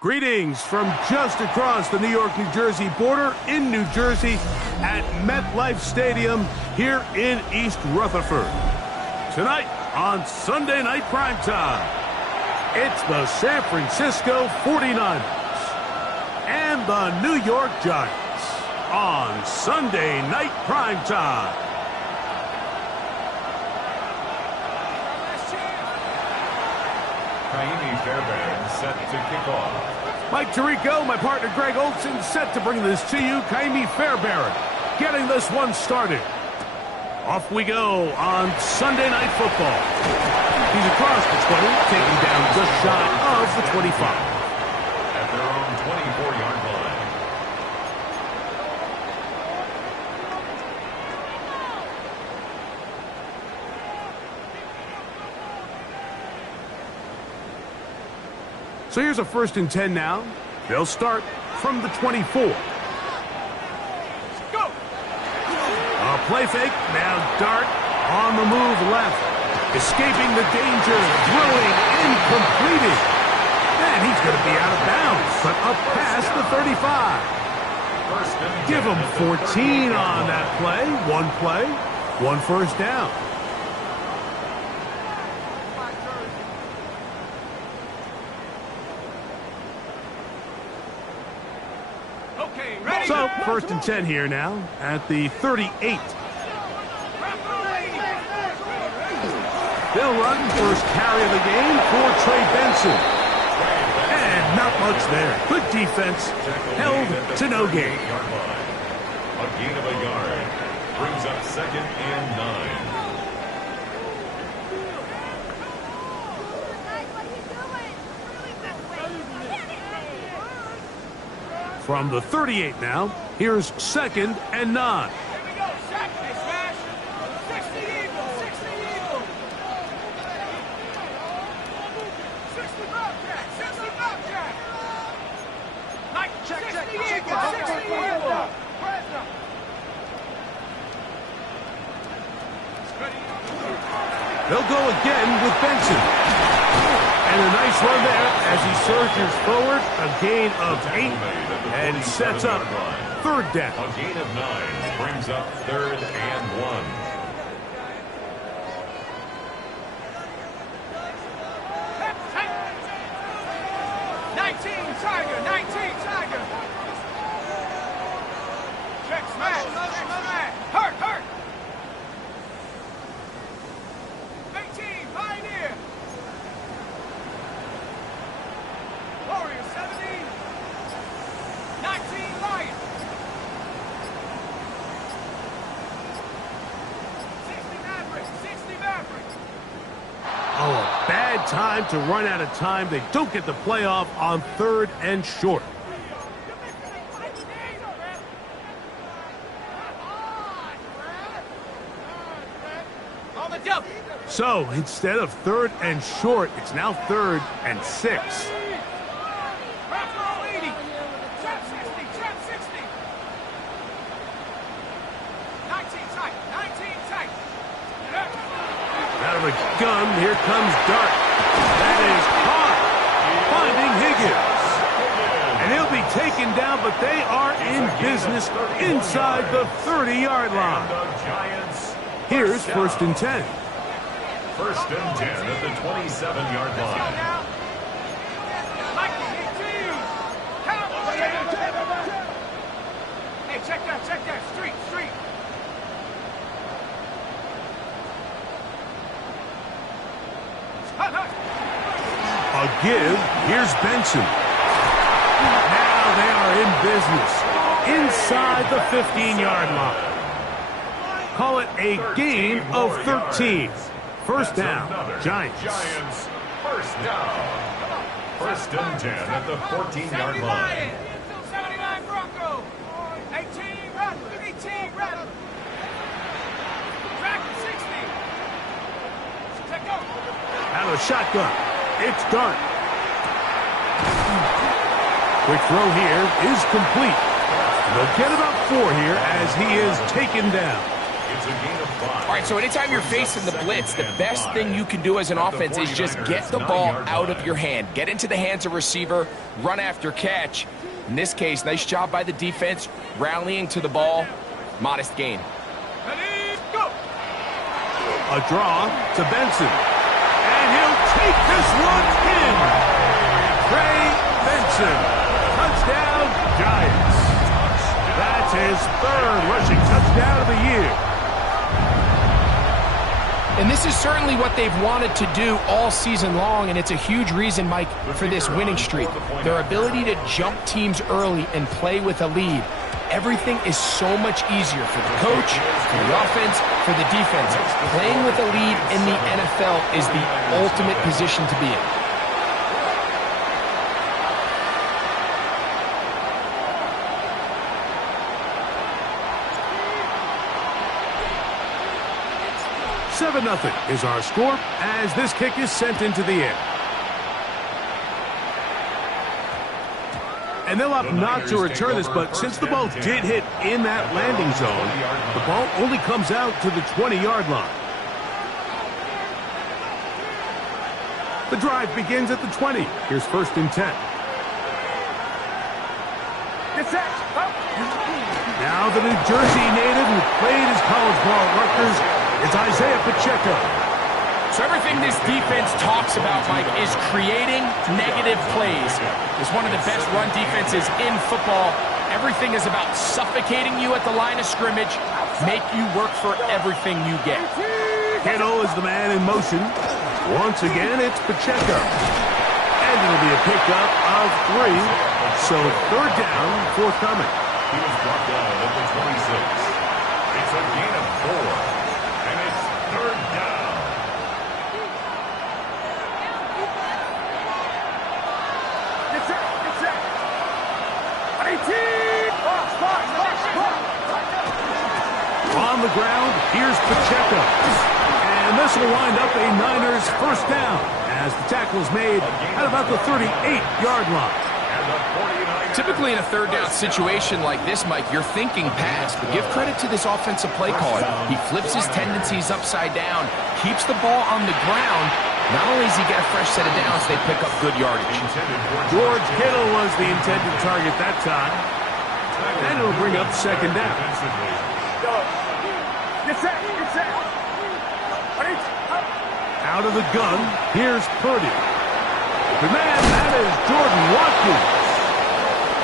Greetings from just across the New York-New Jersey border in New Jersey at MetLife Stadium here in East Rutherford. Tonight on Sunday Night Primetime, it's the San Francisco 49ers and the New York Giants on Sunday Night Primetime. Set to kick off. Mike Tirico, my partner Greg Olson, set to bring this to you. Kaimi Fairbairn getting this one started. Off we go on Sunday Night Football. He's across the 20, taking down just shy of the 25. At their own 24-yard line. So here's a 1st and 10 now. They'll start from the 24. Go! A play fake. Now Dart on the move left. Escaping the danger. Throwing incompleted. And he's going to be out of bounds. But up past the 35. Give him 14 on that play. One play. 1 first down. So, 1st and 10 here now at the 38. They'll run first carry of the game for Trey Benson. And not much there. Good defense. Held to no gain. A gain of a yard. Brings up 2nd and 9. From the 38 now, here's 2nd and 9. They'll go again with Benson. And a nice run there as he surges forward, a gain of 8, and sets up 3rd down. A gain of 9 brings up 3rd and 1. Time to run out of time. They don't get the playoff on 3rd and short. So instead of 3rd and short, it's now 3rd and 6. Out of a gun, here comes Dart. That is caught, finding Higgins. And he'll be taken down, but they are in business inside the 30-yard line. Here's 1st and 10. 1st and 10 at the 27-yard line. Hey, check that, street. A give. Here's Benson. Now they are in business inside the 15-yard line. Call it a gain of 13. 1st down, Giants. 1st down. 1st and 10 at the 14-yard line. 79 Bronco. 18 Rattler. Track 60. Check go. Out of the shotgun. It's Dart. Quick throw here is complete. They'll get about 4 here as he is taken down. It's a gain of 5. All right, so anytime you're facing the blitz, the best thing you can do as an offense is just get the ball out of your hand. Get into the hands of receiver, run after catch. In this case, nice job by the defense, rallying to the ball. Modest gain. Ready, go! A draw to Benson. And he'll take this one in. Trey Benson. Touchdown, Giants. That's his third rushing touchdown of the year. And this is certainly what they've wanted to do all season long, and it's a huge reason, Mike, for this winning streak. Their ability to jump teams early and play with a lead. Everything is so much easier for the coach, for the offense, for the defense. Playing with a lead in the NFL is the ultimate position to be in. Seven 0 is our score as this kick is sent into the air. And they'll opt not to return this, but since the ball did hit in that landing zone, the ball only comes out to the 20-yard line. The drive begins at the 20. Here's 1st and 10. Now the New Jersey native who played his college ball at Rutgers, it's Isaiah Pacheco. So everything this defense talks about, Mike, is creating negative plays. It's one of the best run defenses in football. Everything is about suffocating you at the line of scrimmage, make you work for everything you get. Kittle is the man in motion. Once again, it's Pacheco. And it'll be a pickup of 3. So 3rd down, forthcoming. He was brought down at the 26. It's a gain of 4. And it's 3rd down. On the ground, here's Pacheco. And this will wind up a Niners 1st down as the tackle is made at about the 38-yard line. Typically in a 3rd down situation like this, Mike, you're thinking pass, but give credit to this offensive play caller. He flips his tendencies upside down, keeps the ball on the ground. Not only does he get a fresh set of downs, they pick up good yardage. George Kittle was the intended target that time. And it'll bring up 2nd down. Out of the gun, here's Purdy. The man, that is Jordan Watkins.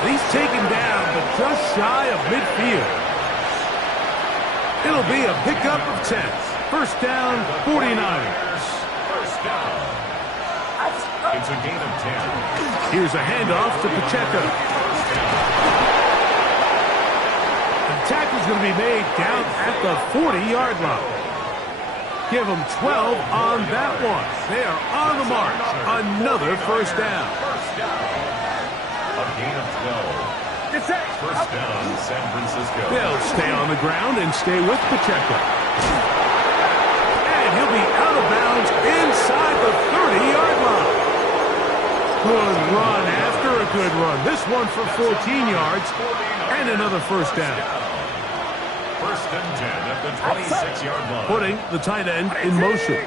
He's taken down, but just shy of midfield. It'll be a pickup of 10. 1st down, 49ers. 1st down. It's a gain of 10. Here's a handoff to Pacheco. The tackle's going to be made down at the 40-yard line. Give them 12 on that one. They are on the march. Another 1st down. A gain of 12. 1st down, San Francisco. They'll stay on the ground and stay with Pacheco. And he'll be out of bounds inside the 30-yard line. Good run after a good run. This one for 14 yards and another 1st down. 1st and 10 at the 26-yard line. Putting the tight end in motion.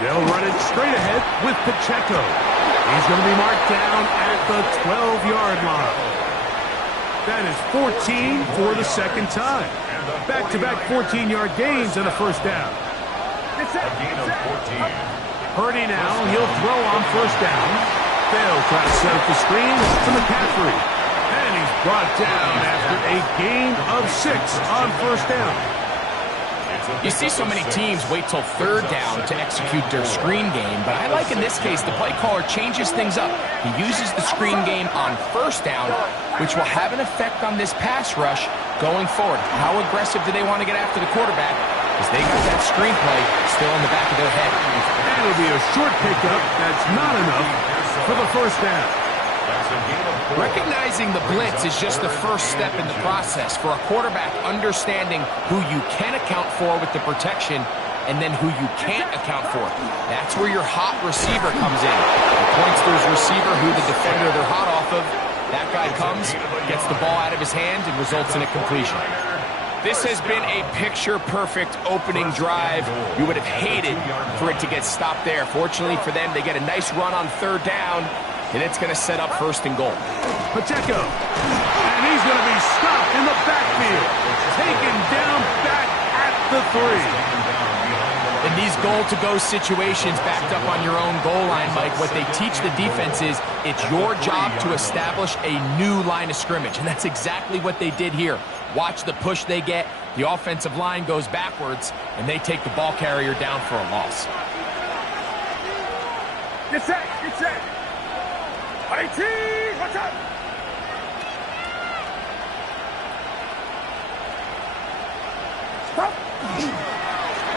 They'll run it straight ahead with Pacheco. He's going to be marked down at the 12-yard line. That is 14 for the 2nd time. Back-to-back 14-yard gains and a 1st down. A gain of 14. Purdy now, he'll throw on 1st down. They'll try to set up the screen to McCaffrey. And he's brought down after a gain of 6 on 1st down. You see so many teams wait till 3rd down to execute their screen game, but I like in this case the play caller changes things up. He uses the screen game on 1st down, which will have an effect on this pass rush going forward. How aggressive do they want to get after the quarterback? As they got that screen play still in the back of their head. And it'll be a short pickup. That's not enough for the 1st down. Recognizing the blitz is just the first step in the process for a quarterback understanding who you can account for with the protection and then who you can't account for. That's where your hot receiver comes in. He points to his receiver who the defender they're hot off of. That guy comes, gets the ball out of his hand, and results in a completion. This has been a picture-perfect opening drive. You would have hated for it to get stopped there. Fortunately for them, they get a nice run on third down, and it's going to set up first and goal. Pacheco, and he's going to be stopped in the backfield. Taken down back at the 3. In these goal-to-go situations, backed up on your own goal line, Mike, what they teach the defense is it's your job to establish a new line of scrimmage, and that's exactly what they did here. Watch the push they get. The offensive line goes backwards, and they take the ball carrier down for a loss. Get set, get set. 18, watch out. Stop.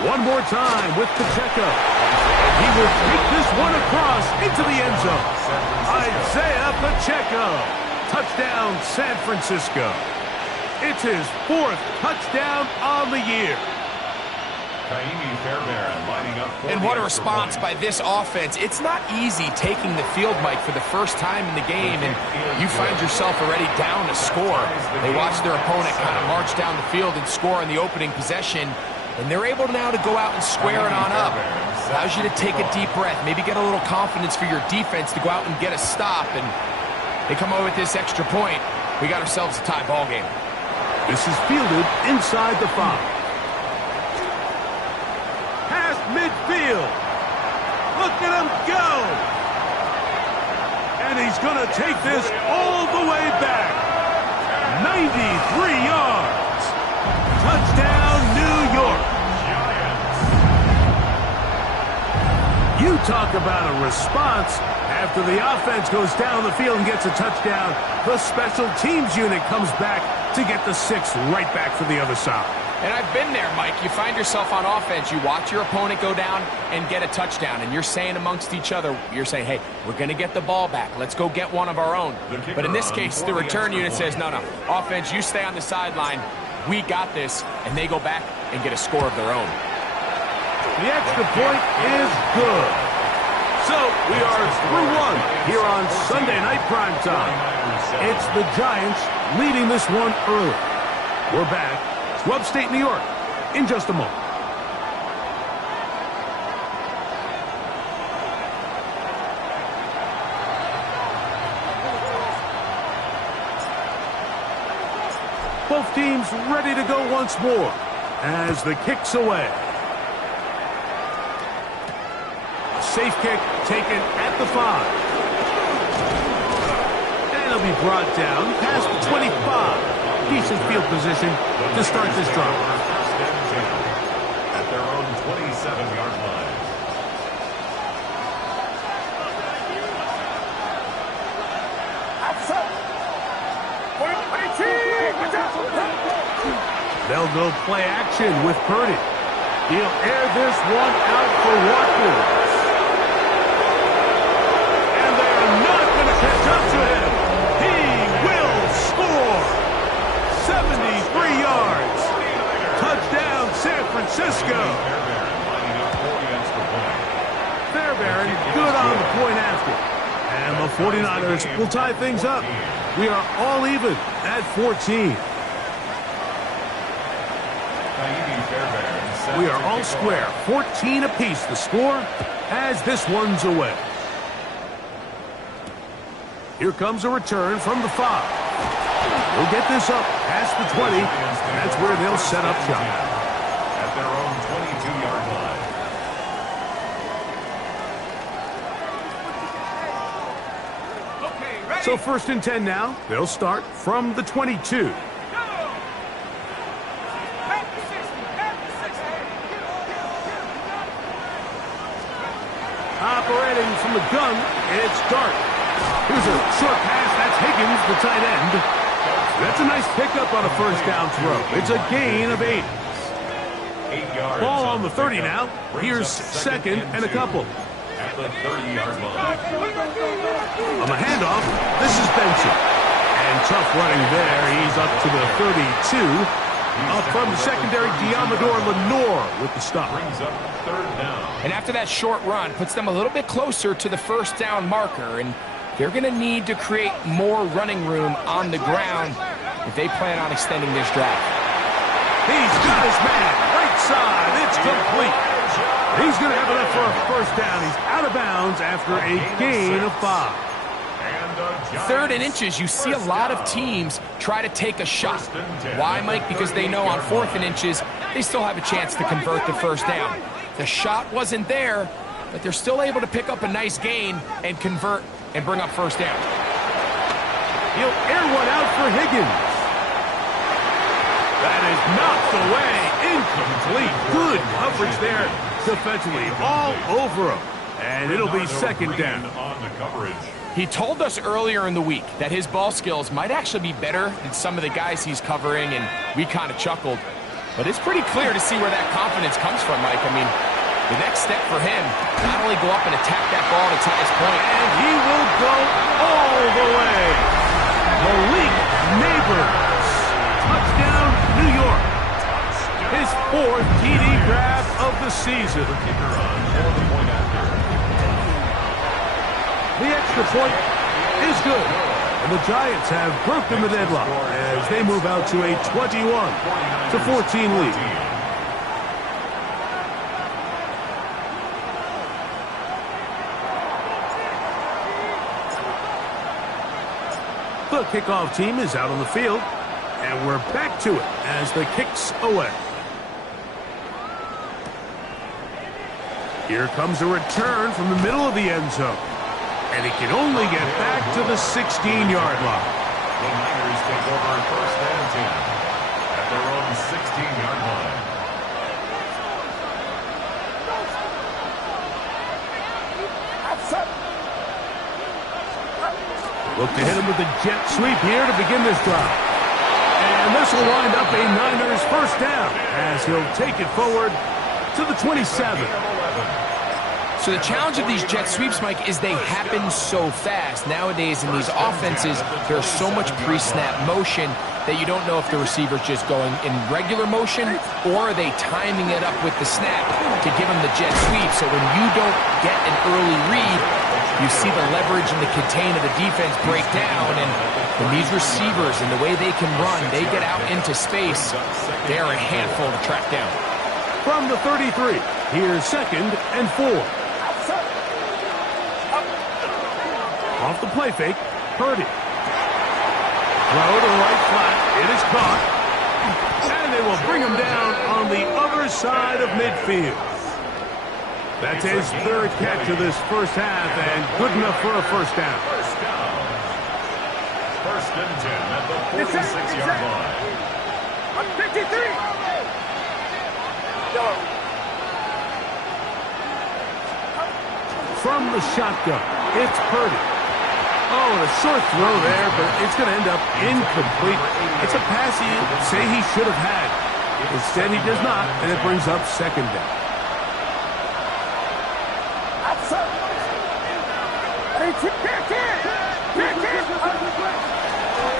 One more time with Pacheco. He will take this one across into the end zone. Isaiah Pacheco. Touchdown, San Francisco. It's his 4th touchdown on the year. And what a response by this offense. It's not easy taking the field, Mike, for the first time in the game, and you find yourself already down a score. They watch their opponent kind of march down the field and score in the opening possession, and they're able now to go out and square it on up. Allows you to take a deep breath, maybe get a little confidence for your defense to go out and get a stop, and they come over with this extra point. We got ourselves a tie ball game. This is fielded inside the 5. Past midfield. Look at him go. And he's going to take this all the way back. 93 yards. Touchdown, New York. You talk about a response. After the offense goes down the field and gets a touchdown, the special teams unit comes back to get the 6th right back for the other side. And I've been there, Mike. You find yourself on offense, you watch your opponent go down and get a touchdown, and you're saying amongst each other, you're saying, hey, we're going to get the ball back. Let's go get one of our own. But in this case, the return unit says, no, offense, you stay on the sideline. We got this, and they go back and get a score of their own. The extra point is good. So we are through one here on Sunday Night Primetime. It's the Giants leading this one early. We're back to upstate New York in just a moment. Both teams ready to go once more as the kick's away. Safe kick taken at the 5. And it'll be brought down past the 25. Decent field position to start this drive. At their own 27-yard line. They'll go play action with Purdy. He'll air this one out for Watkins. Catch up to him. He will score. 73 yards. Touchdown, San Francisco. Fairbairn good on the point after. And the 49ers will tie things up. We are all even at 14. We are all square. 14 apiece the score as this one's away. Here comes a return from the 5. We'll get this up past the 20. That's where they'll set up shop. At their own 22-yard line. Okay, ready? So 1st and 10 now. They'll start from the 22. Operating from the gun, it's Dart. Here's a short pass. That's Higgins, the tight end. That's a nice pickup on a first down throw. It's a gain of 8. 8 yards. Ball on the 30 now. Here's 2nd and a couple. At the 30-yard line. On the handoff, this is Benson. And tough running there. He's up to the 32. Up from the secondary, Diamador Lenore with the stop. Brings up 3rd down. And after that short run, puts them a little bit closer to the first down marker, and they're going to need to create more running room on the ground if they plan on extending this drive. He's got his man. Right side. It's complete. He's going to have enough for a first down. He's out of bounds after a gain of 5. 3rd and inches, you see a lot of teams try to take a shot. Why, Mike? Because they know on 4th and inches, they still have a chance to convert the first down. The shot wasn't there, but they're still able to pick up a nice gain and convert and bring up first down. He'll air one out for Higgins. That is knocked away. Incomplete. Good coverage there defensively. All over him. And it'll be 2nd down. He told us earlier in the week that his ball skills might actually be better than some of the guys he's covering, and we kind of chuckled. But it's pretty clear to see where that confidence comes from, Mike. I mean, the next step for him, not only go up and attack that ball at its highest point. And he will go all the way. Malik Neighbors. Touchdown, New York. His 4th TD grab of the season. The extra point is good. And the Giants have broken the deadlock as they move out to a 21-14 lead. The kickoff team is out on the field, and we're back to it as the kick's away. Here comes a return from the middle of the end zone. And he can only get back to the 16-yard line. The Niners take over 1st and 10 at their own 16-yard line. Look to hit him with the jet sweep here to begin this drive. And this will wind up a Niners first down as he'll take it forward to the 27. So the challenge of these jet sweeps, Mike, is they happen so fast. Nowadays in these offenses, there's so much pre-snap motion that you don't know if the receiver's just going in regular motion or are they timing it up with the snap to give him the jet sweep. So when you don't get an early read, you see the leverage and the contain of the defense break down. And when these receivers and the way they can run, they get out into space, they're a handful to track down. From the 33, here's 2nd and 4. Off the play fake, Purdy. Throw to the right flat. It is caught. And they will bring him down on the other side of midfield. That's his 3rd catch of this first half and good enough for a first down. 1st and 10 at the 46-yard line. 53. From the shotgun, it's Purdy. Oh, and a short throw there, but it's going to end up incomplete. It's a pass you say he should have had. Instead, he does not, and it brings up 2nd down.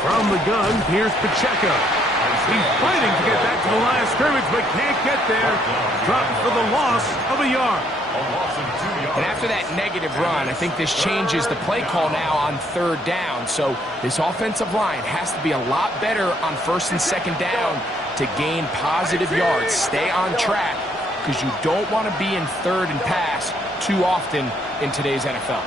From the gun, here's Pacheco. He's fighting to get back to the line of scrimmage, but can't get there. Dropped for the loss of a yard. And after that negative run, I think this changes the play call now on 3rd down. So this offensive line has to be a lot better on 1st and 2nd down to gain positive yards. Stay on track because you don't want to be in 3rd and pass too often in today's NFL.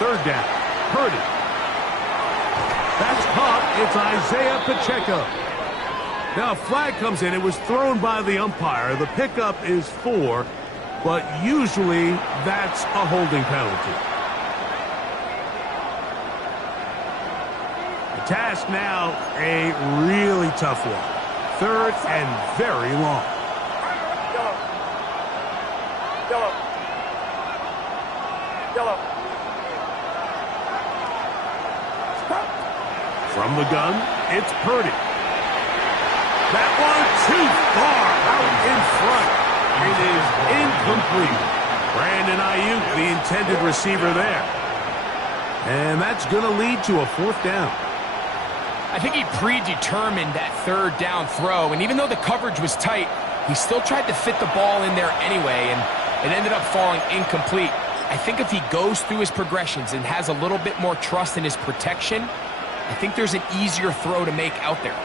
3rd down. Purdy. That's caught. It's Isaiah Pacheco. Now a flag comes in. It was thrown by the umpire. The pickup is 4, but usually that's a holding penalty. The task now, a really tough one. 3rd and very long. Yellow. From the gun, it's Purdy. That one too far out in front. It is incomplete. Brandon Ayuk, the intended receiver there. And that's going to lead to a 4th down. I think he predetermined that 3rd down throw, and even though the coverage was tight, he still tried to fit the ball in there anyway, and it ended up falling incomplete. I think if he goes through his progressions and has a little bit more trust in his protection, I think there's an easier throw to make out there.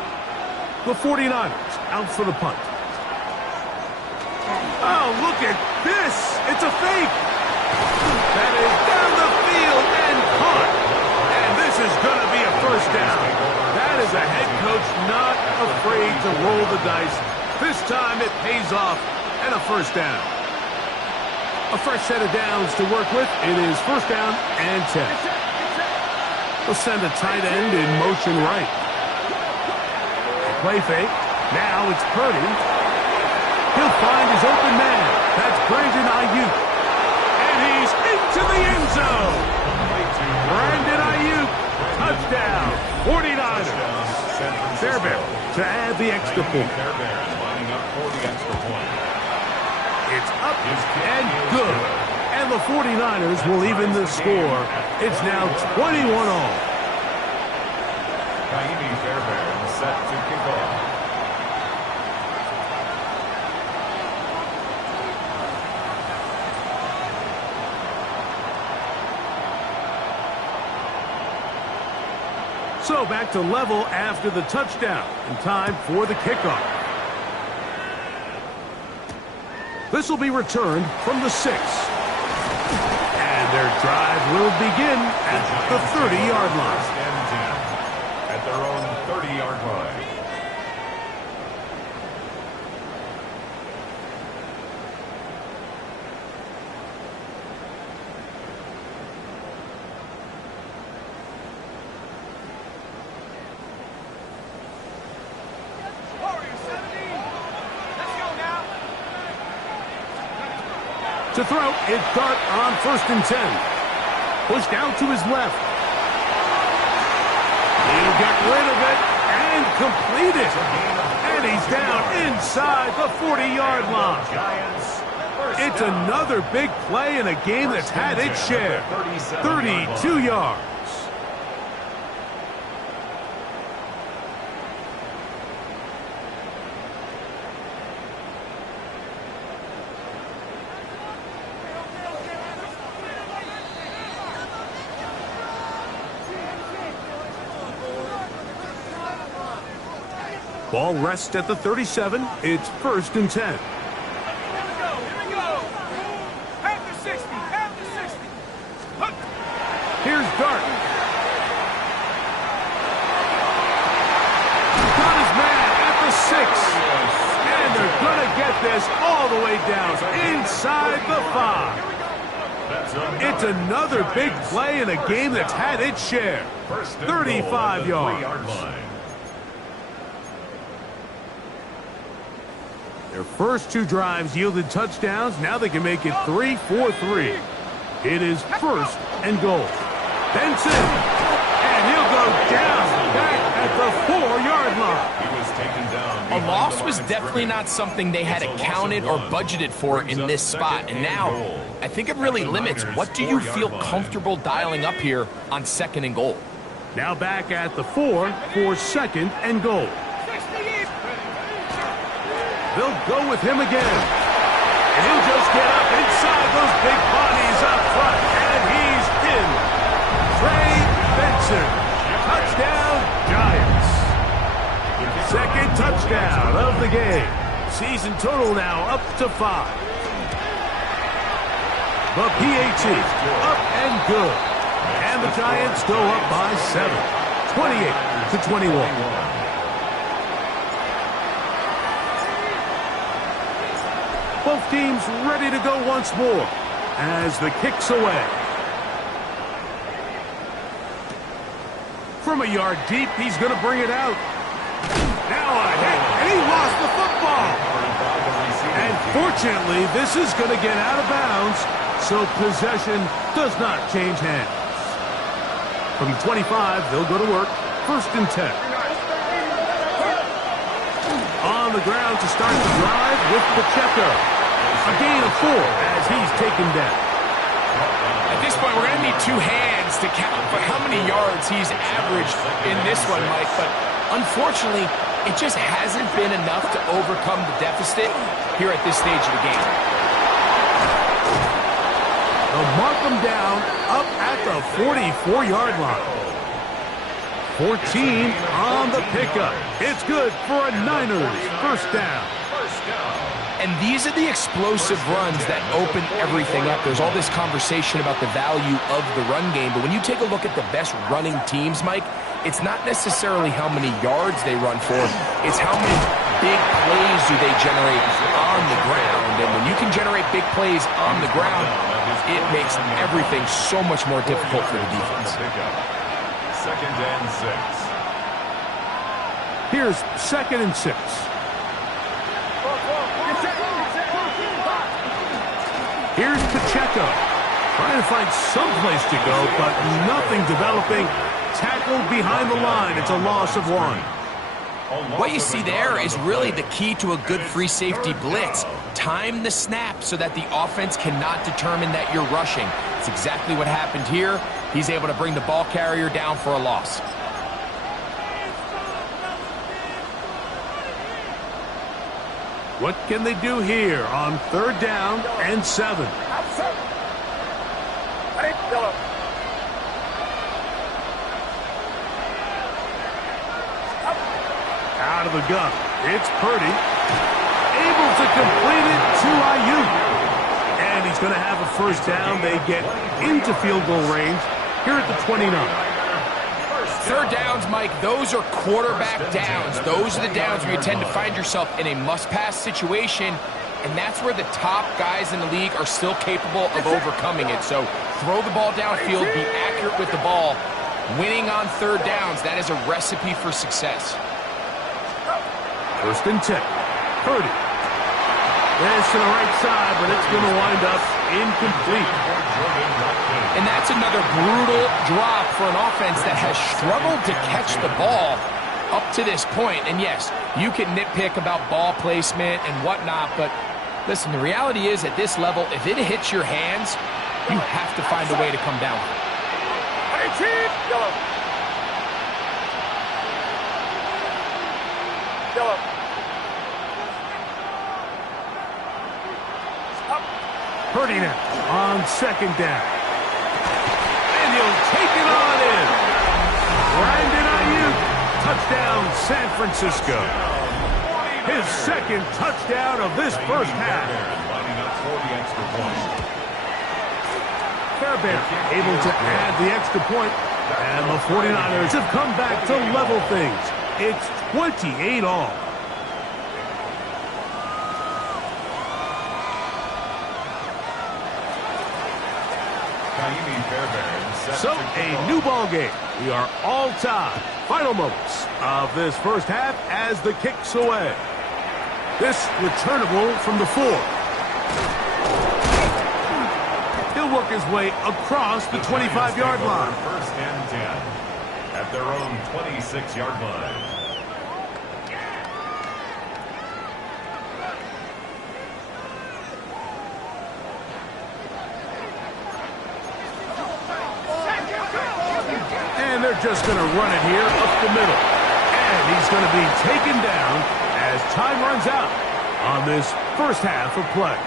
The 49ers out for the punt. Oh, look at this. It's a fake. That is down the field and caught. And this is going to be a first down. That is a head coach not afraid to roll the dice. This time it pays off and a first down. A fresh set of downs to work with. It is first down and 10. They'll send a tight end in motion right. Play fake. Now it's Purdy. He'll find his open man. That's Brandon Ayuk. And he's into the end zone. Brandon Ayuk. Touchdown. 49ers. Fairbairn to add the extra point. It's up and good. And the 49ers will even the score. It's now 21-all. Fairbairn set to kick off. So back to level after the touchdown. And time for the kickoff. This will be returned from the 6. And their drive will begin at the 30-yard line. At their own 30-yard line. To throw, it's Dart on 1st and 10. Pushed out to his left. He'll get rid of it and complete it. And he's down inside the 40-yard line. It's another big play in a game that's had its share. 32 yards. Ball rests at the 37. It's 1st and 10. Here we go. After 60. After 60. Look. Here's Dart. Got his man at the 6. And they're going to get this all the way down inside the 5. It's another big play in a game that's had its share. 35 yards. Their first 2 drives yielded touchdowns. Now they can make it 3-4-3. It is 1st and goal. Benson. And he'll go down back at the 4-yard line. He was taken down. A loss was definitely not something they had accounted or budgeted for in this spot. And now, I think it really limits what do you feel comfortable dialing up here on 2nd and goal. Now back at the 4 for 2nd and goal. They'll go with him again. And he'll just get up inside those big bodies up front. And he's in. Trey Benson. Touchdown, Giants. 2nd touchdown of the game. Season total now up to 5. The PAT up and good. And the Giants go up by 7. 28-21. Both teams ready to go once more as the kick's away. From a yard deep, he's going to bring it out. Now a hit, and he lost the football. And fortunately, this is going to get out of bounds, so possession does not change hands. From 25, they'll go to work. 1st and 10. On the ground to start the drive with Pacheco. A gain of 4 as he's taken down. At this point, we're going to need 2 hands to count for how many yards he's averaged in this one, Mike. But unfortunately, it just hasn't been enough to overcome the deficit here at this stage of the game. They'll mark them down up at the 44-yard line. 14 on the pickup. It's good for a Niners first down. And these are the explosive runs that open everything up. There's all this conversation about the value of the run game, but when you take a look at the best running teams, Mike, it's not necessarily how many yards they run for, it's how many big plays do they generate on the ground. And when you can generate big plays on the ground, it makes everything so much more difficult for the defense. Second and 6. Here's 2nd and 6. Here's Pacheco. Trying to find some place to go, but nothing developing. Tackled behind the line. It's a loss of 1. What you see there is really the key to a good free safety blitz. Time the snap so that the offense cannot determine that you're rushing. It's exactly what happened here. He's able to bring the ball carrier down for a loss. What can they do here on 3rd down and 7? Out of the gun. It's Purdy. Able to complete it to Ayuk. And he's going to have a first down. They get into field goal range here at the 29. 3rd downs, Mike, those are quarterback downs. Those are the downs where you tend to find yourself in a must-pass situation, and that's where the top guys in the league are still capable of overcoming it. So throw the ball downfield, be accurate with the ball. Winning on 3rd downs, that is a recipe for success. 1st and 10. Purdy. This to the right side, but it's going to wind up incomplete. And that's another brutal drop for an offense that has struggled to catch the ball up to this point. And yes, you can nitpick about ball placement and whatnot, but listen, the reality is at this level, if it hits your hands, you have to find a way to come down. Purdy now on 2nd down. And he'll take it on in. Brandon Ayuk. Touchdown, San Francisco. His 2nd touchdown of this first half. Fairbairn able to add the extra point. And the 49ers have come back to level things. It's 28 all. So, a new ball game. We are all tied. Final moments of this first half as the kick's away. This returnable from the 4. He'll work his way across the 25-yard line. 1st and 10 at their own 26-yard line. And they're just going to run it here up the middle. And he's going to be taken down as time runs out on this first half of play.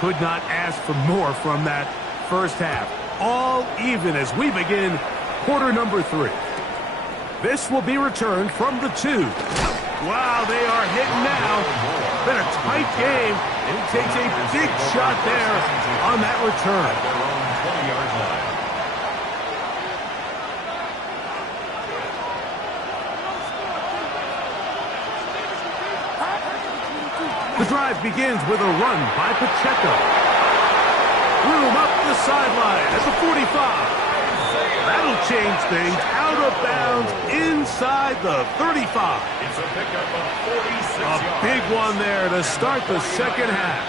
Could not ask for more from that first half. All even as we begin quarter number 3. This will be returned from the 2. Wow, they are hitting now. Been a tight game, and he takes a big shot there on that return. Their own 20-yard line. The drive begins with a run by Pacheco. Room up the sideline at the 45. That'll change things. Out of bounds inside the 35. It's a pickup of 46 yards. A big one there to start the second half.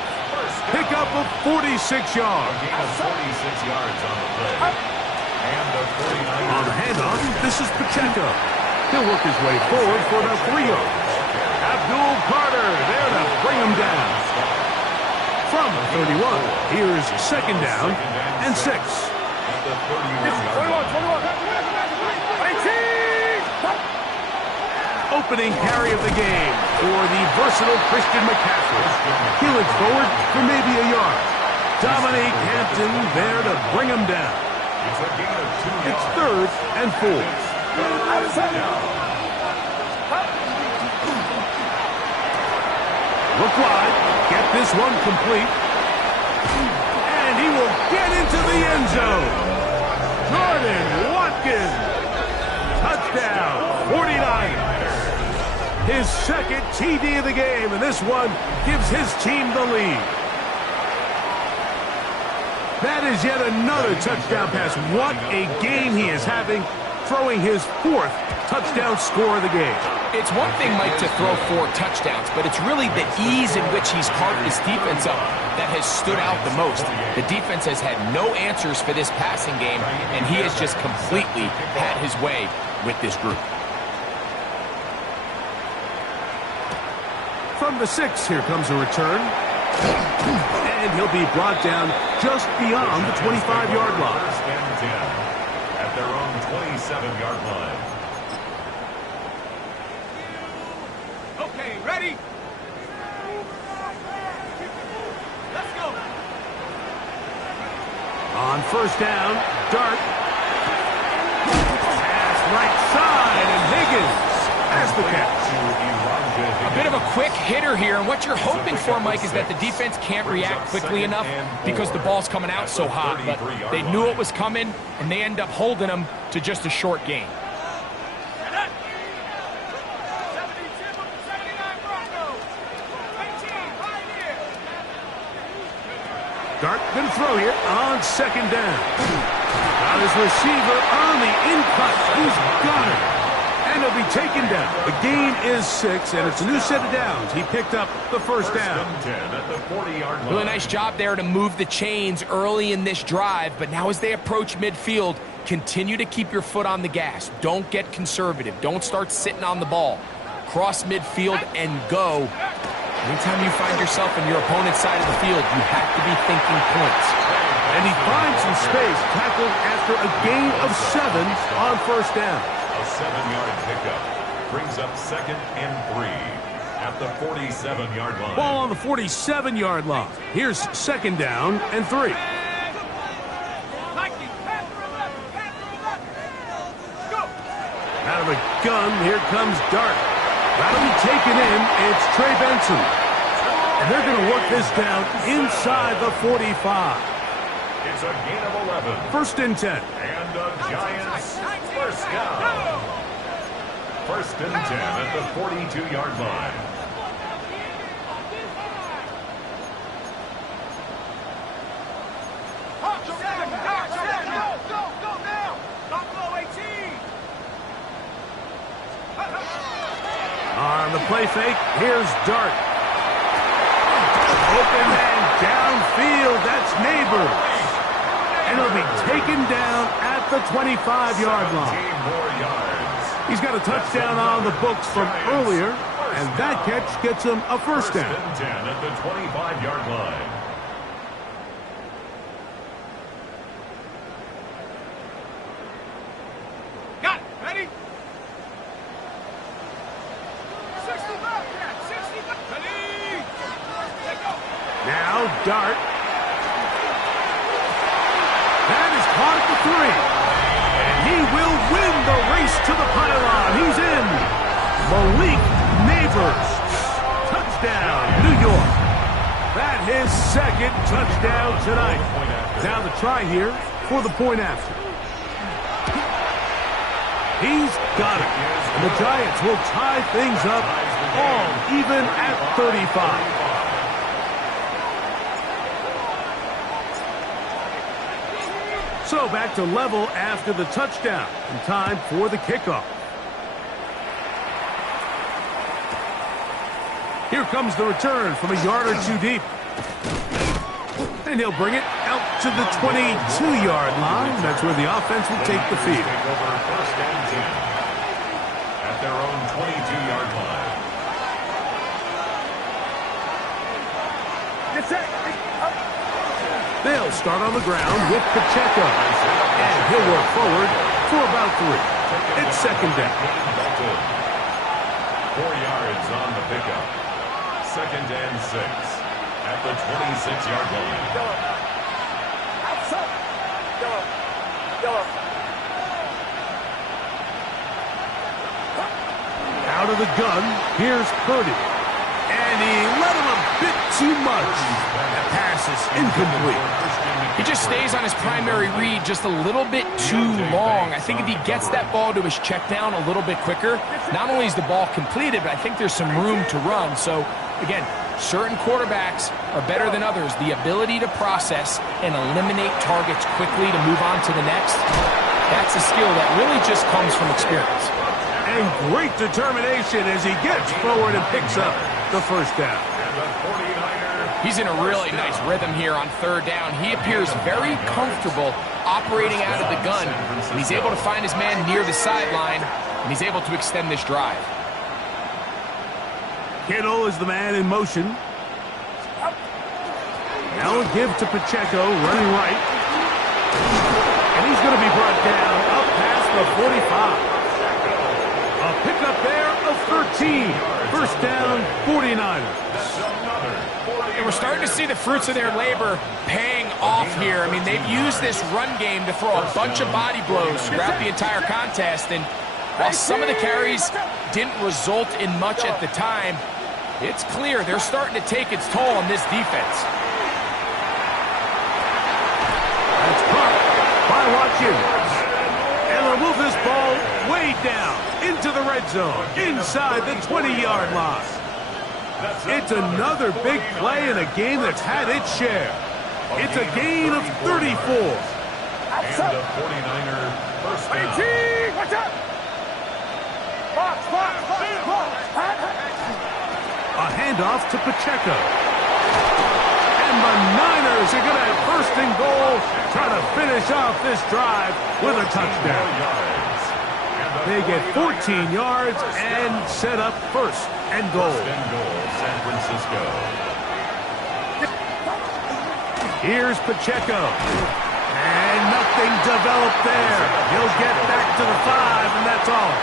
Pickup of 46 yards. A gain of 46 yards on the play. And the 49ers. On the handoff, this is Pacheco. He'll work his way forward for about 3 yards. Abdul Carter there to bring him down. From the 31, here's 2nd down and 6. The 31-yard line. opening carry of the game for the versatile Christian McCaffrey. He looks forward for maybe a yard. Dominique Hampton there to bring him down. It's 3rd and 4. Look wide. Get this one complete. And he will get into the end zone. Jordan Watkins. Touchdown, 49ers. His second TD of the game, and this one gives his team the lead. That is yet another touchdown pass. What a game he is having, throwing his 4th touchdown score of the game. It's one thing, Mike, to throw 4 touchdowns, but it's really the ease in which he's carved his defense up that has stood out the most. The defense has had no answers for this passing game, and he has just completely had his way with this group. From the 6, here comes a return. And he'll be brought down just beyond the 25-yard line. 1st and 10 at their own 27-yard line. Okay, ready? Let's go. On 1st down, Dart. Pass right side, and Higgins has the catch. A bit of a quick hitter here, and what you're hoping for, Mike, is that the defense can't react quickly enough because the ball's coming out so hot, but they knew it was coming, and they end up holding them to just a short gain. Dart going to throw here on 2nd down. Got his receiver on the in-cut. He's got it. And he'll be taken down. The gain is 6, and it's a new set of downs. He picked up the 1st down. 10 at the 40-yard line. Really nice job there to move the chains early in this drive, but now as they approach midfield, continue to keep your foot on the gas. Don't get conservative. Don't start sitting on the ball. Cross midfield and go. Anytime you find yourself on your opponent's side of the field, you have to be thinking points. And he finds some space, tackled after a gain of 7 on 1st down. A 7-yard pickup brings up 2nd and 3 at the 47-yard line. Ball on the 47-yard line. Here's 2nd down and 3. Out of a gun, here comes Dart. That'll be taken in. It's Trey Benson. And they're going to work this down inside the 45. It's a gain of 11. 1st and 10. And the Giants first down. 1st and 10 at the 42-yard line. On the play fake, here's Dart. Open man downfield, that's Neighbors. And he'll be taken down at the 25-yard line. He's got a touchdown on the books from earlier, and that catch gets him a 1st down. 1st and 10 at the 25-yard line. Got it. Ready? 65. 65. Ready? Let go. Now Dart. That is caught at the 3. And he will win the race to the pylon. He's in. Malik Neighbors. Touchdown, New York. That his 2nd touchdown tonight. Now the try here for the point after. He's got it. And the Giants will tie things up all even at 35. So back to level after the touchdown. And time for the kickoff. Here comes the return from a yard or 2 deep. And he'll bring it out to the 22-yard line. That's where the offense will take the field. Take over 1st and 10 at their own 22-yard line. They'll start on the ground with Pacheco. And he'll work forward for about 3. It's 2nd down. 4 yards on the pickup. 2nd and 6 at the 26-yard line. Out of the gun, here's Purdy. And he let him a bit too much. The pass is incomplete. He just stays on his primary read just a little bit too long. I think if he gets that ball to his check down a little bit quicker, not only is the ball completed, but I think there's some room to run. So, again, certain quarterbacks are better than others. The ability to process and eliminate targets quickly to move on to the next, that's a skill that really just comes from experience. And great determination as he gets forward and picks up the first down. He's in a really nice rhythm here on 3rd down. He appears very comfortable operating out of the gun. And he's able to find his man near the sideline, and he's able to extend this drive. Kittle is the man in motion. Now a give to Pacheco, running right. And he's going to be brought down up past the 45. A pickup there of 13. First down, 49ers. And we're starting to see the fruits of their labor paying off here. I mean, they've used this run game to throw a bunch of body blows throughout the entire contest. And while some of the carries didn't result in much at the time, it's clear they're starting to take its toll on this defense. That's caught by Watkins. And they'll move this ball way down into the red zone, inside the 20-yard line. It's another big play in a game that's had its share. It's a gain of 34. And a 49er first down. Watch out! Box! A handoff to Pacheco. And the Niners are going to have first and goal, trying to finish off this drive with a touchdown. They get 14 yards and set up first and goal. San Francisco. Here's Pacheco. And nothing developed there. He'll get back to the 5, and that's all.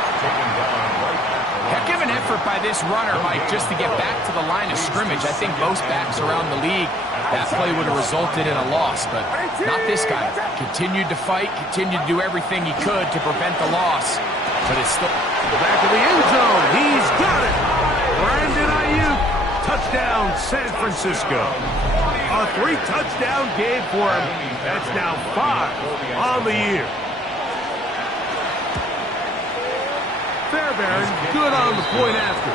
Heck of an effort by this runner, Mike, just to get back to the line of scrimmage. I think most backs around the league, that play would have resulted in a loss, but not this guy. Continued to fight, continued to do everything he could to prevent the loss, but it's still... The back of the end zone. He's got it. Brandon Ayuk. Touchdown, San Francisco. A 3-touchdown game for him. That's now 5 on the year. Fairbairn good on the point after.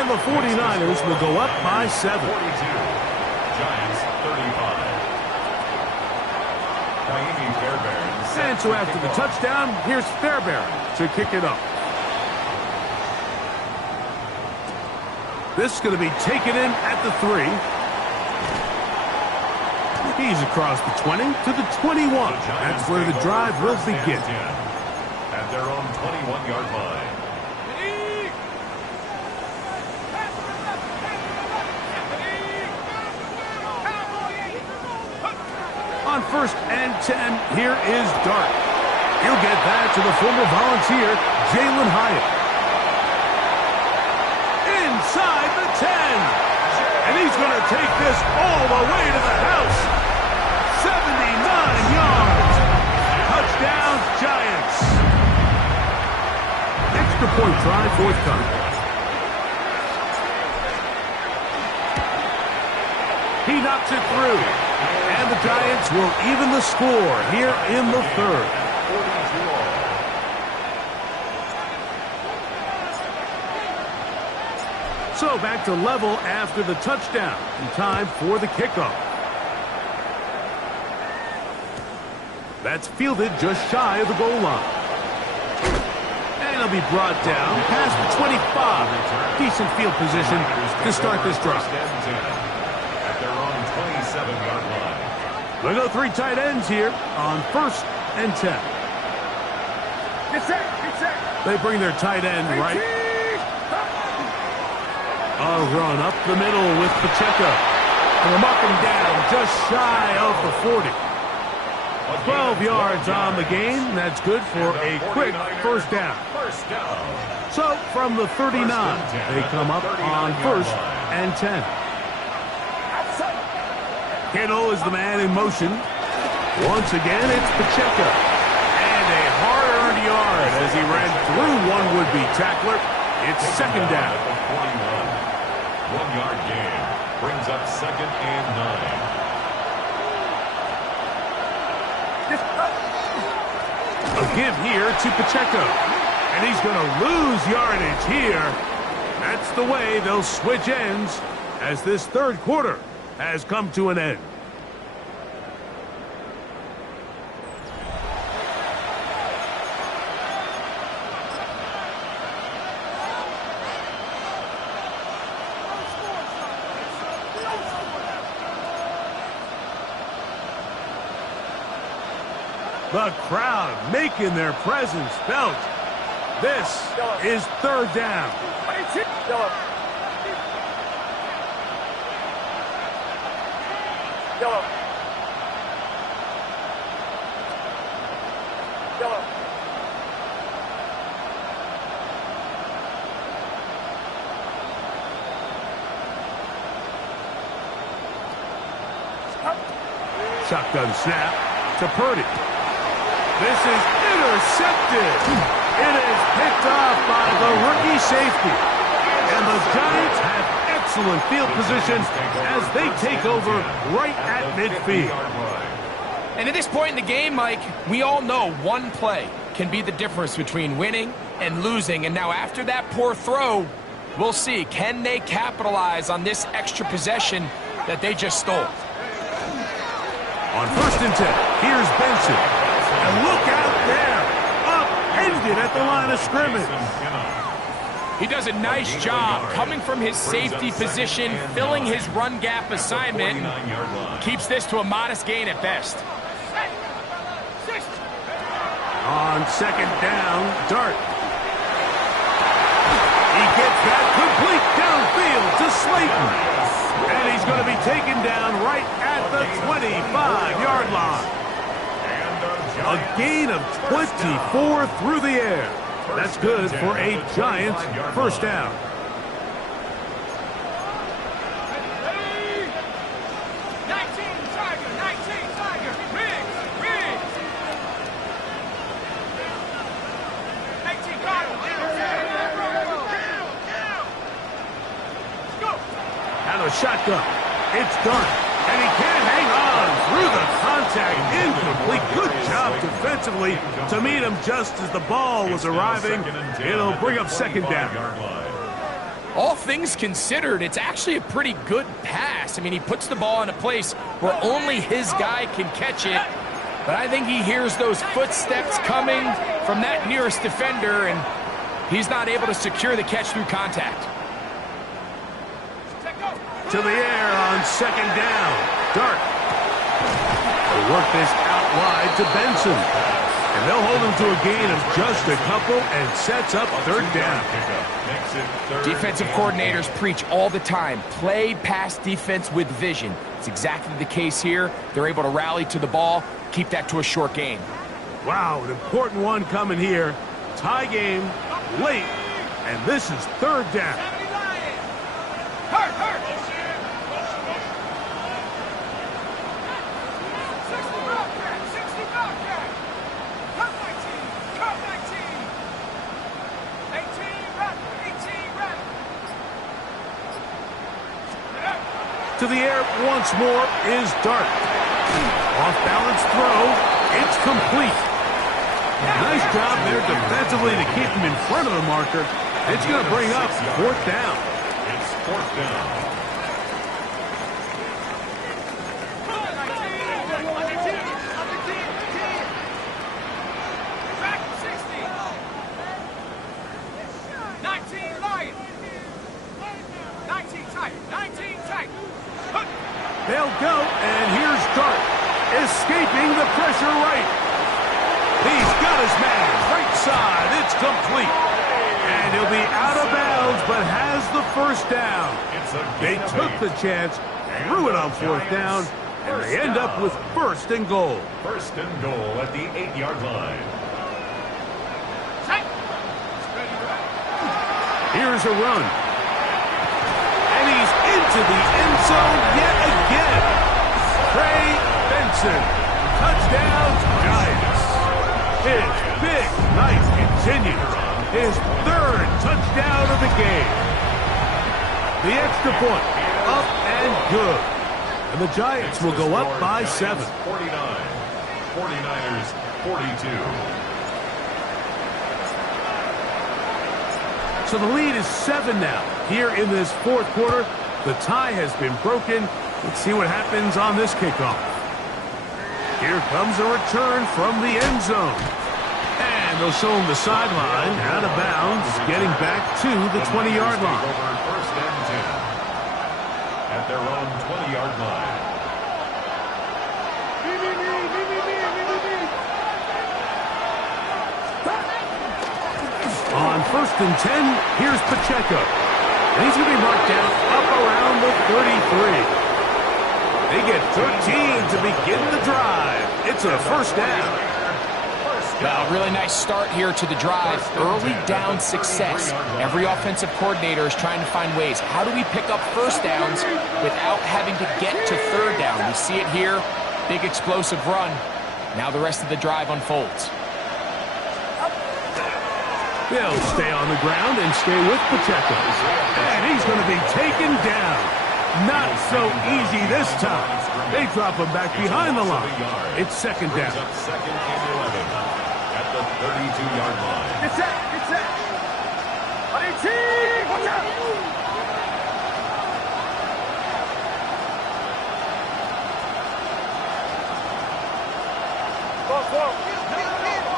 And the 49ers will go up by 7. 42. Giants 35. And so after the touchdown, here's Fairbairn to kick it up. This is going to be taken in at the 3. He's across the 20 to the 21. That's where the drive will begin. At their own 21-yard line. On 1st and 10, here is Dart. He'll get that to the former Volunteer, Jalen Hyatt. Inside the 10. And he's going to take this all the way to the house. 79 yards. Touchdown, Giants. Extra point try forthcoming. He knocks it through. And the Giants will even the score here in the 3rd. So back to level after the touchdown. In time for the kickoff. That's fielded just shy of the goal line. And he'll be brought down past the 25. Decent field position to start this drive. At their own 27-yard line. We'll go 3 tight ends here on 1st and 10. They bring their tight end right. A run up the middle with Pacheco. And they'll mark him down just shy of the 40. A 12 yards on the game. That's good for a quick first down. So from the 39, they come up on 1st and 10. Kittle is the man in motion. Once again, it's Pacheco. And a hard-earned yard as he ran through one would-be tackler. It's 2nd down. 1-yard gain brings up 2nd and 9. A give here to Pacheco. And he's going to lose yardage here. That's the way they'll switch ends as this 3rd quarter has come to an end. The crowd making their presence felt. This is 3rd down. Shotgun snap to Purdy. This is intercepted. It is picked off by the rookie safety. And the Giants have excellent field position as they take over right at midfield. And at this point in the game, Mike, we all know one play can be the difference between winning and losing. And now after that poor throw, we'll see, can they capitalize on this extra possession that they just stole? On 1st and 10, here's Benson. And look out there, upended at the line of scrimmage. He does a nice job coming from his safety position, filling his run gap assignment, keeps this to a modest gain at best. On 2nd down, Dart. He gets that complete downfield to Slayton. And he's going to be taken down right at the 25-yard line. A gain of 24 through the air. That's good for a Giants 1st down. And a shotgun. It's done. And he can't hang on through the contact. Incomplete. Good job defensively to meet him just as the ball was arriving. It'll bring up 2nd down. All things considered, it's actually a pretty good pass. I mean, he puts the ball in a place where only his guy can catch it. But I think he hears those footsteps coming from that nearest defender, and he's not able to secure the catch through contact. To the air on 2nd down. Dart. They work this out wide to Benson. And they'll hold him to a gain of just a couple and sets up 3rd down. Defensive coordinators preach all the time, play pass defense with vision. It's exactly the case here. They're able to rally to the ball, keep that to a short gain. Wow, an important one coming here. Tie game, late, and this is 3rd down. To the air once more is Dart. Off-balance throw. It's complete. Nice job there defensively to keep him in front of the marker. It's going to bring up 4th down. It's 4th down. They'll go, and here's Dart, escaping the pressure right. He's got his man, right side, it's complete. And he'll be out of bounds, but has the 1st down. They took the chance, threw it on 4th down, and they end up with first and goal. First and goal at the 8-yard line. Here's a run. And he's into the end zone yet again. Trey Benson. Touchdown, Giants. His big night continues. His third touchdown of the game. The extra point, up and good. And the Giants will go up by 7. 49. 49ers 42. So the lead is 7 now. Here in this fourth quarter, the tie has been broken. Let's see what happens on this kickoff. Here comes a return from the end zone. And they'll show him the sideline, out of bounds, getting back to the 20-yard line. First and 10 at their own 20-yard line. On first and 10, here's Pacheco. And he's going to be marked down up around the 33. They get 13 to begin the drive. It's a first down. Well, really nice start here to the drive. Early down success. Every offensive coordinator is trying to find ways. How do we pick up first downs without having to get to third down? We see it here. Big explosive run. Now the rest of the drive unfolds. They'll stay on the ground and stay with Pacheco. And he's going to be taken down. Not so easy this time. They drop him back behind the line. It's second down. Second and 11 at the 32-yard line. Get set, get set. 18, watch out.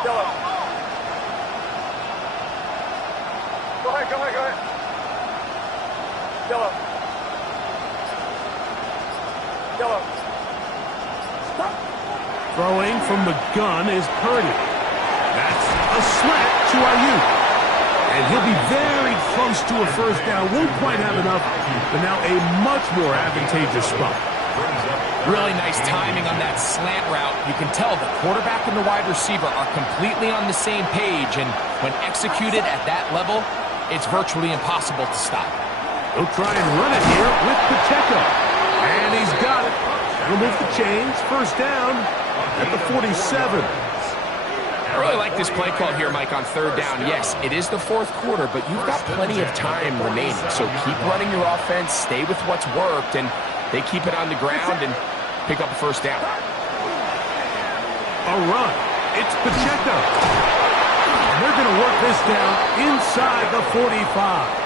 Go. Go ahead. Yellow. Throwing from the gun is Purdy. That's a slant to Ayuk. And he'll be very close to a first down. Won't quite have enough, but now a much more advantageous spot. Really nice timing on that slant route. You can tell the quarterback and the wide receiver are completely on the same page, and when executed at that level, it's virtually impossible to stop. He'll try and run it here with Pacheco. And he's got it. That'll move the chains. First down at the 47. I really like this play call here, Mike, on third down. Yes, it is the fourth quarter, but you've got plenty of time remaining. So keep running your offense, stay with what's worked, and they keep it on the ground and pick up a first down. A run. It's Pacheco. And they're going to work this down inside the 45.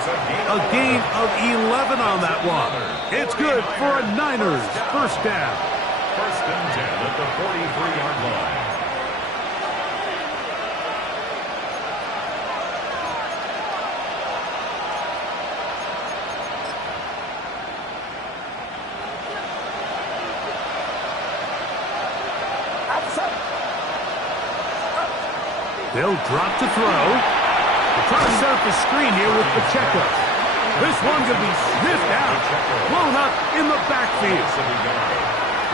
A gain of 11 on that one. It's good for a Niners first down. First and 10 at the 43-yard line. They'll drop to throw. They're trying to set up the screen here with Pacheco. This one's going to be sniffed out. Blown up in the backfield.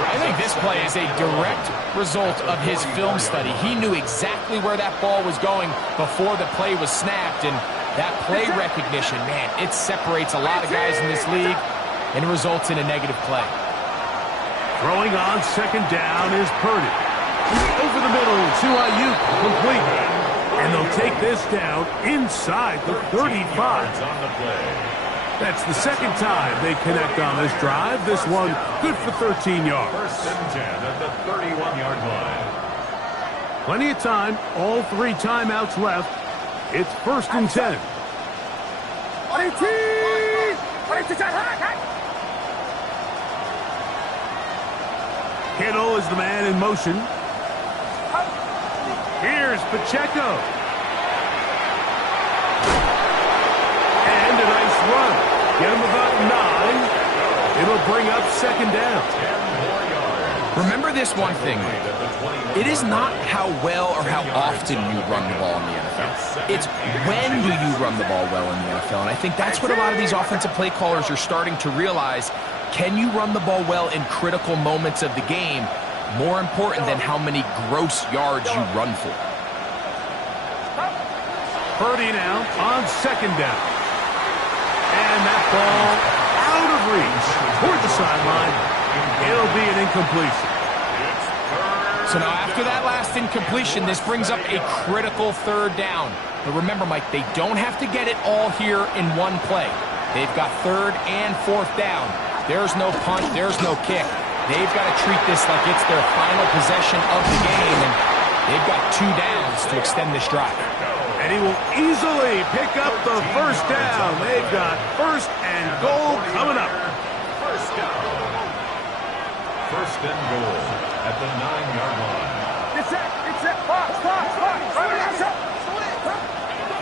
I think this play is a direct result of his film study. He knew exactly where that ball was going before the play was snapped, and that play recognition, man, it separates a lot of guys in this league, and it results in a negative play. Throwing on second down is Purdy. Over the middle to Ayuk, complete. And they'll take this down inside the 35. On the play. That's the second time they connect on this drive. This one good for 13 yards. First and 10 at the 31-yard line. Plenty of time. All three timeouts left. It's first and 10. Kittle is the man in motion. Here's Pacheco. And a nice run. Get him about 9. It'll bring up second down. Remember this one thing. It is not how well or how often you run the ball in the NFL. It's when do you run the ball well in the NFL. And I think that's what a lot of these offensive play callers are starting to realize. Can you run the ball well in critical moments of the game? More important than how many gross yards you run for. Purdy now on second down. And that ball out of reach toward the sideline. It'll be an incompletion. So now after that last incompletion, this brings up a critical third down. But remember, Mike, they don't have to get it all here in one play. They've got third and fourth down. There's no punt, there's no kick. They've got to treat this like it's their final possession of the game, and they've got 2 downs to extend this drive. And he will easily pick up the first down. They've got first and goal coming up. First down. First and goal at the 9-yard line. Get set, box, right.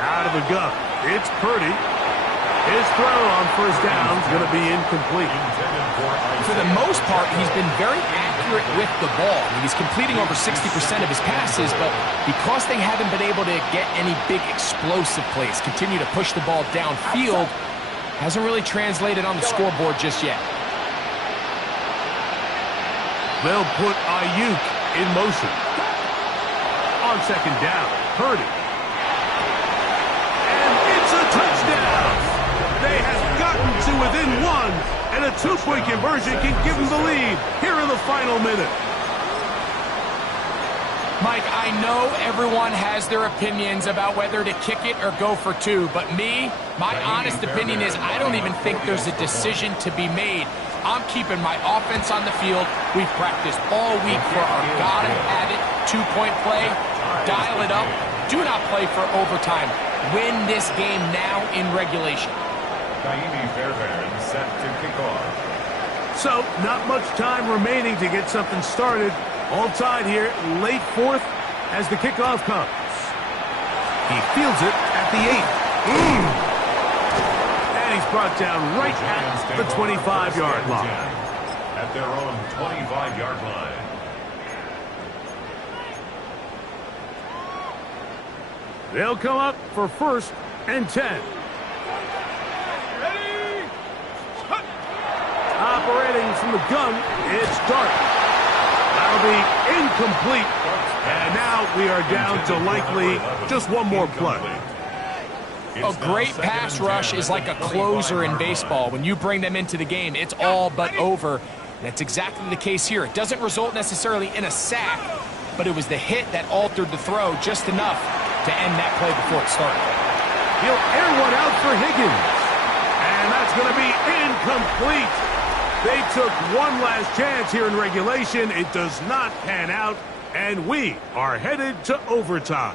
Out of the gun, it's Purdy. His throw on first down is going to be incomplete. For the most part, he's been very accurate with the ball. I mean, he's completing over 60% of his passes, but because they haven't been able to get any big explosive plays, continue to push the ball downfield, hasn't really translated on the scoreboard just yet. They'll put Ayuk in motion. On second down, Purdy. And it's a touchdown! They have gotten to within 1, and a 2-point conversion can give them the lead here in the final minute. Mike, I know everyone has their opinions about whether to kick it or go for 2, but my honest opinion is I don't even think there's a decision to be made. I'm keeping my offense on the field. We've practiced all week for our gotta-have-it 2-point play. Dial it up. Do not play for overtime. Win this game now in regulation. Fairbairn set to kick off. So, not much time remaining to get something started. All tied here, late fourth, as the kickoff comes. He fields it at the 8. And he's brought down right at the 25-yard line. At their own 25-yard line. They'll come up for first and 10. Operating from the gun, it's Dart. That'll be incomplete. And now we are down to likely just one more play. A great pass rush is like a closer in baseball. When you bring them into the game, it's all but over. That's exactly the case here. It doesn't result necessarily in a sack, but it was the hit that altered the throw just enough to end that play before it started. He'll air one out for Higgins. And that's going to be incomplete. They took one last chance here in regulation. It does not pan out, and we are headed to overtime.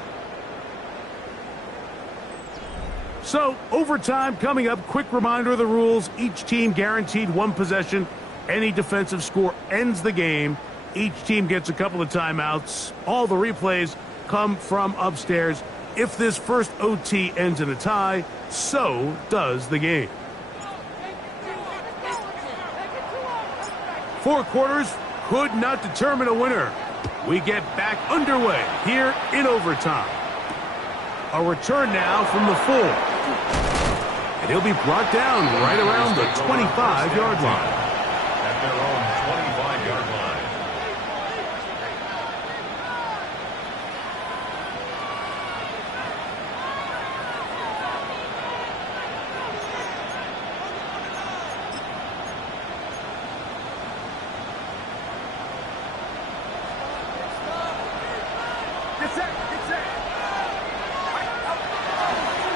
So, overtime coming up. Quick reminder of the rules. Each team guaranteed one possession. Any defensive score ends the game. Each team gets a couple of timeouts. All the replays come from upstairs. If this first OT ends in a tie, so does the game. 4 quarters could not determine a winner. We get back underway here in overtime. A return now from the 4. And he'll be brought down right around the 25-yard line. At their own 25-yard line.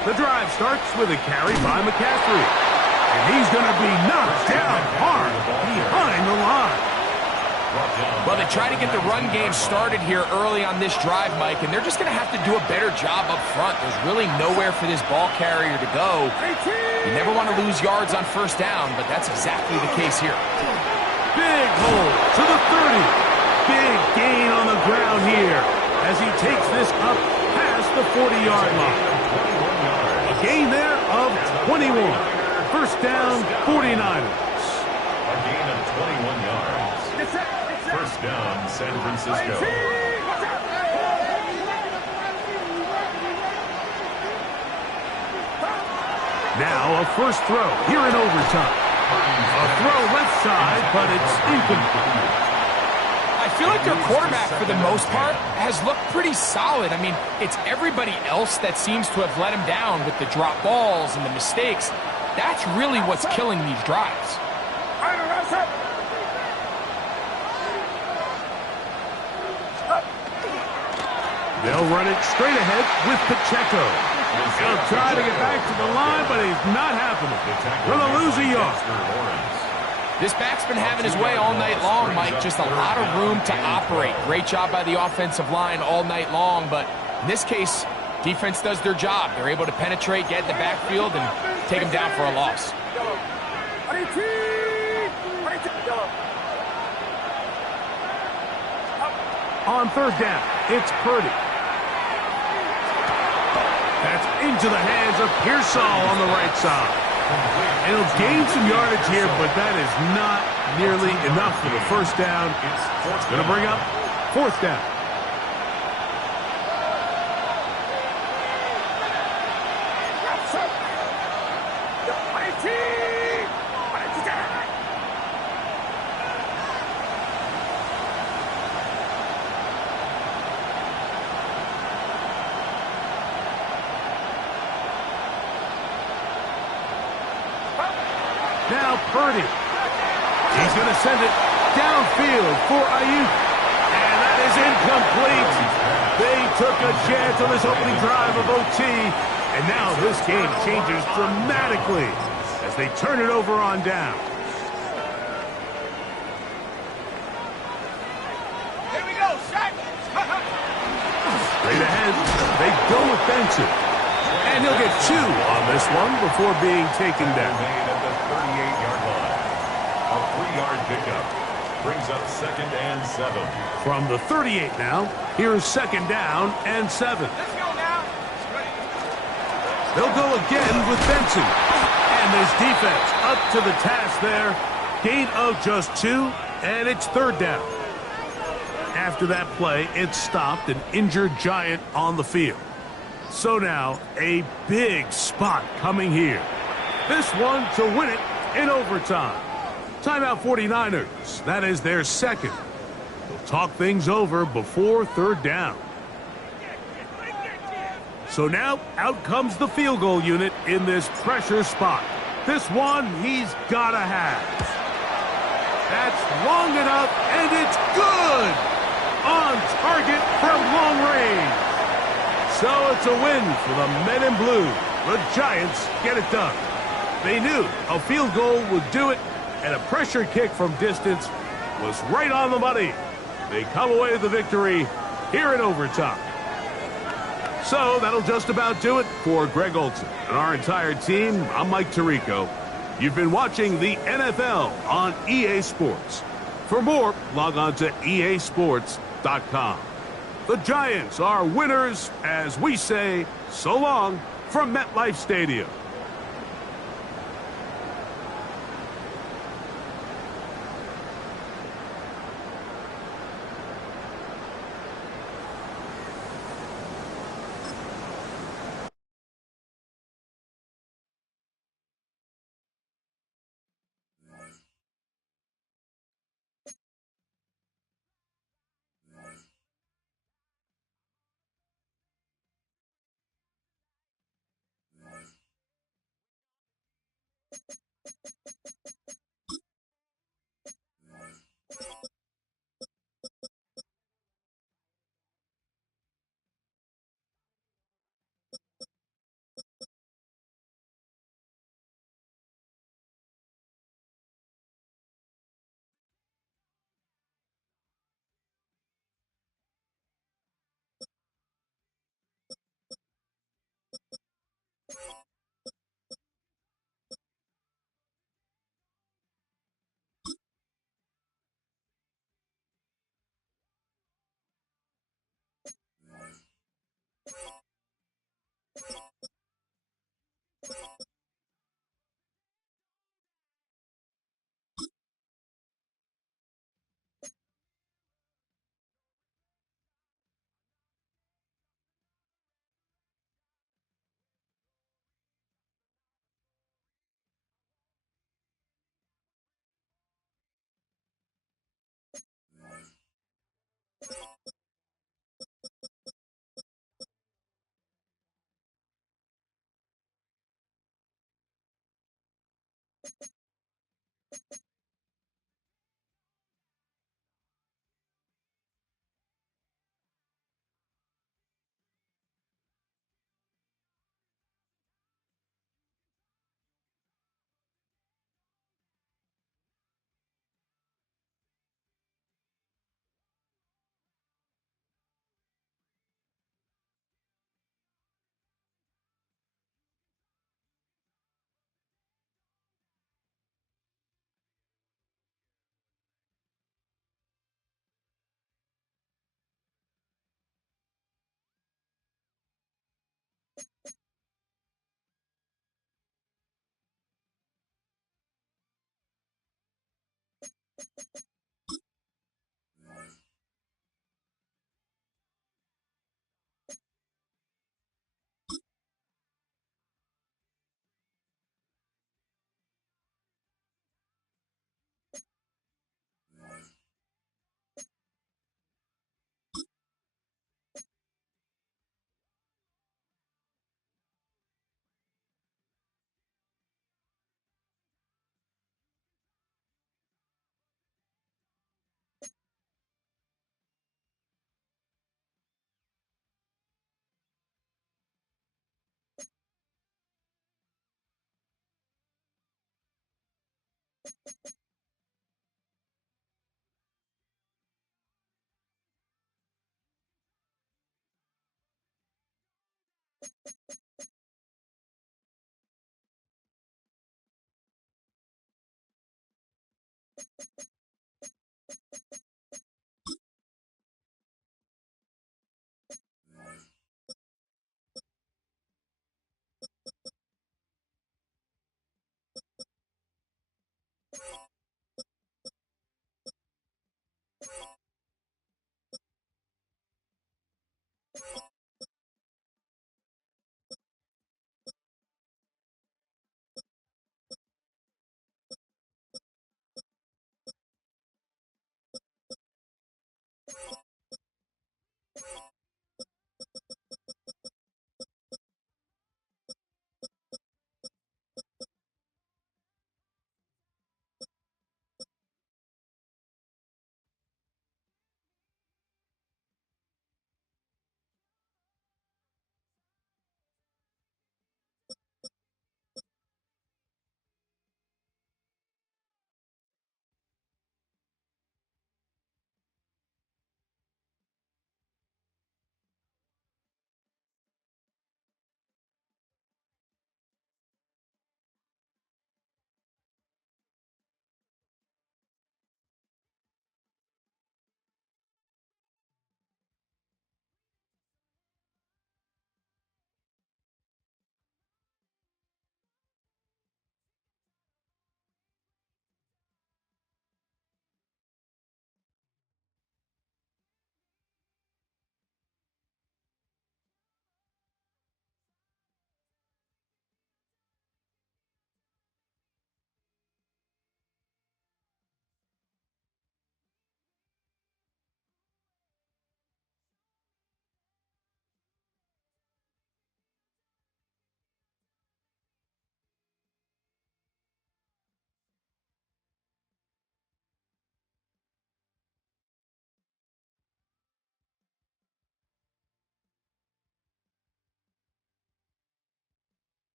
The drive starts with a carry by McCaffrey. And he's going to be knocked down hard behind the line. Well, they try to get the run game started here early on this drive, Mike, and they're just going to have to do a better job up front. There's really nowhere for this ball carrier to go. You never want to lose yards on first down, but that's exactly the case here. Big hole to the 30. Big gain on the ground here as he takes this up past the 40-yard line. A gain there of 21. First down, 49ers. A gain of 21 yards. First down, San Francisco. Now a first throw here in overtime. A throw left side, but it's incomplete. I feel like their quarterback, for the most part, has looked pretty solid. I mean, it's everybody else that seems to have let him down with the drop balls and the mistakes. That's really what's killing these drives. They'll run it straight ahead with Pacheco. He'll try to get back to the line, but he's not happening. Gonna lose a yard. This back's been having his way all night long, Mike. Just a lot of room to operate. Great job by the offensive line all night long, but in this case, defense does their job. They're able to penetrate, get in the backfield, and take him down for a loss. On third down, it's Purdy. That's into the hands of Pearsall on the right side. And he'll gain some yardage here, but that is not nearly enough for the first down. It's going to bring up fourth down. Now Purdy. He's going to send it downfield for Ayuk. And that is incomplete. They took a chance on this opening drive of OT. And now this game changes dramatically as they turn it over on down. Here we go, Shaq. Straight ahead, they go with Benson. And he'll get 2 on this one before being taken down. Made at the 38-yard line. A 3-yard pickup brings up 2nd and 7. From the 38 now, here's 2nd down and 7. Let's go now. They'll go again with Benson. And this defense up to the task there. Gain of just 2, and it's 3rd down. After that play, it stopped an injured Giant on the field. So now, a big spot coming here. This one to win it in overtime. Timeout 49ers. That is their second. They'll talk things over before 3rd down. So now, out comes the field goal unit in this pressure spot. This one he's got to have. That's long enough, and it's good! On target from long range. So it's a win for the men in blue. The Giants get it done. They knew a field goal would do it, and a pressure kick from distance was right on the money. They come away with the victory here in overtime. So that'll just about do it for Greg Olson and our entire team. I'm Mike Tirico. You've been watching the NFL on EA Sports. For more, log on to easports.com. The Giants are winners as we say so long from MetLife Stadium.